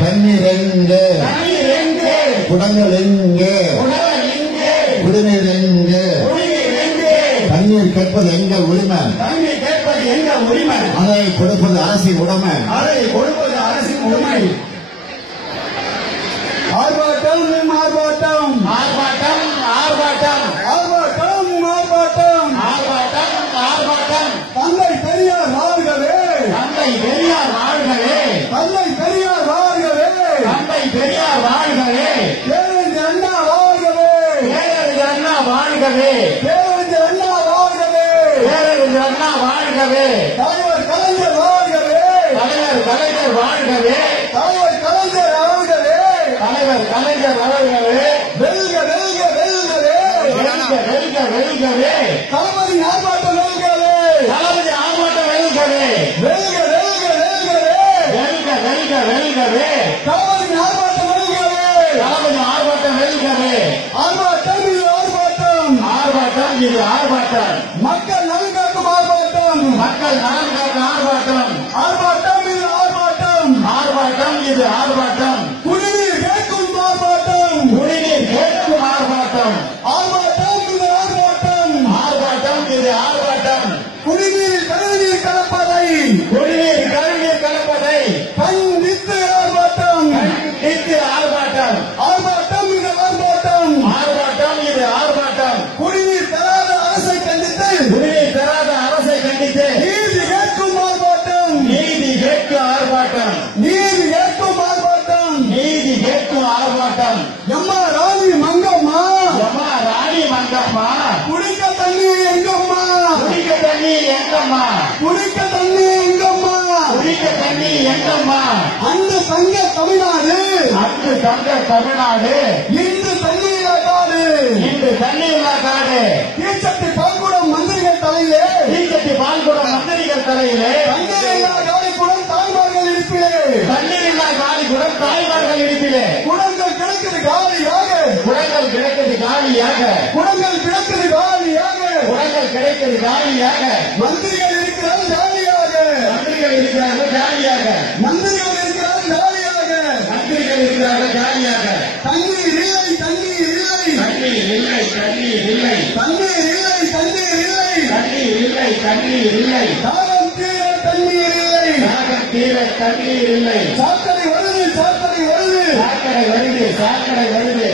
தண்ணீர் எங்கே குடங்கள் எங்கே குடிநீர் எங்கே தண்ணீர் கேட்பது எங்கள் உரிமை அதை கொடுப்பது அரசின் உடைமை ஆர்ப்பாட்டம் ஆர்ப்பாட்டம் ஆர்ப்பாட்டம் ஆர்ப்பாட்டம் ஆர்ப்பாட்டம் ஆர்ப்பாட்டம் ஆர்ப்பாட்டம் ஆர்ப்பாட்டம் தந்தை பெரியார் வாழ்கவே தந்தை பெரியார் வாழ்கவே தந்தை பெரியார் வாழ்கவே தந்தை பெரியார் வாழ்கவே பேரறிஞர் அண்ணா வாழ்கவே பேரறிஞர் அண்ணா வாழ்கவே பேரறிஞர் அண்ணா வாழ்கவே பேரறிஞர் அண்ணா வாழ்கவே தலைவர் கலைஞர் வாழ்கவே தலைவர் கலைஞர் வாழ்கவே தலைவர் கலைஞர் வாழ்கவே தலைவர் கலைஞர் அவர்களே வெல்க வெல்க வெல்கவே வெல்க வெல்க வெல்கவே தளபதி ஆர்ப்பாட்டம் வெல்கவே தளபதி ஆர்ப்பாட்டம் வெல்கவே வெல்க வெல்க வெல்கவே வெல்க வெல்க வெல்கவே தளபதி ஆர்ப்பாட்டம் வெல்கவே தளபதி ஆர்ப்பாட்டம் வெல்கவே ஆர்ப்பாட்டம் இது ஆர்ப்பாட்டம் ஆர்ப்பாட்டம் இது ஆர்ப்பாட்டம் மக்கள் நலன் காக்கும் ஆர்ப்பாட்டம் மக்கள் நலன் காக்கும் ஆர்ப்பாட்டம் ஆர்ப்பாட்டம் இது ஆர்ப்பாட்டம் ஆர்ப்பாட்டம் இது ஆர்ப்பாட்டம் குடிநீர் கேட்கும் ஆர்ப்பாட்டம் குடிநீர் கேட்கும் ஆர்ப்பாட்டம் ஆர்ப்பாட்டம் இது ஆர்ப்பாட்டம் ஆர்ப்பாட்டம் இது ஆர்ப்பாட்டம் குடிநீர் கழிவுநீர் கலப்பதை குடிநீர் கழிவுநீர் கலப்பதை கண்டித்து ஆர்ப்பாட்டம் கண்டித்து ஆர்ப்பாட்டம் ஆர்ப்பாட்டம் இது ஆர்ப்பாட்டம் ஆர்ப்பாட்டம் இது ஆர்ப்பாட்டம் குடிநீர் தராத அரசை கண்டித்து குடிநீர் தராத அரசை கண்டித்து நீதி கேட்கும் ஆர்ப்பாட்டம் நீதி கேட்கும் ஆர்ப்பாட்டம் நீதி கேட்கும் ஆர்ப்பாட்டம் நீதி கேட்கும் ஆர்ப்பாட்டம் எம்மா ராணி மங்கம்மா அம்மா ராணி மங்கம்மா குடிக்க தண்ணி எங்கம்மா குடிக்க தண்ணி எங்கம்மா குடிக்க தண்ணி எங்கம்மா குடிக்க தண்ணி எங்கம்மா அந்த தங்க தமிழ்நாடு அன்று தங்க தமிழ்நாடு இன்று தண்ணீர காடு இன்று தண்ணீர் காடு தீச்சட்டி பால்குடம் மந்திரிகள் தலையிலே தீச்சட்டி பால்குடம் மந்திரிகள் தலையிலே தண்ணீரில்லா காலிக்குடம் தாய்மார்கள் இருப்பிலே தண்ணீர் இல்லா காலிக்குடம் தாய்மார்கள் இடிப்பிலே குடங்கள் கிடக்குது காலியாக குடங்கள் கிடைக்கிறது காலியாக குடங்கள் கிடக்குது காலியாக குடங்கள் கிடைக்கிறது காலியாக மந்திரிகள் இருக்கிறார் ஜாலியாக மந்திரிகள் இருக்கிறார்கள் காலியாக மந்திரிகள் இருக்கிறார் ஜாலியாக மந்திரிகள் இருக்கிறார்கள் காலியாக தண்ணீர் இல்லை தண்ணீர் இல்லை தண்ணீர் இல்லை தண்ணீர் இல்லை தண்ணீர் இல்லை தண்ணீர் இல்லை தண்ணீர் இல்லை தண்ணீர் இல்லை தாகம் தீர தண்ணீர் இல்லை தாகம் தீர தண்ணீர் இல்லை சாக்கடை வருது சாக்கடை வருது சாக்கடை வருது சாக்கடை வருது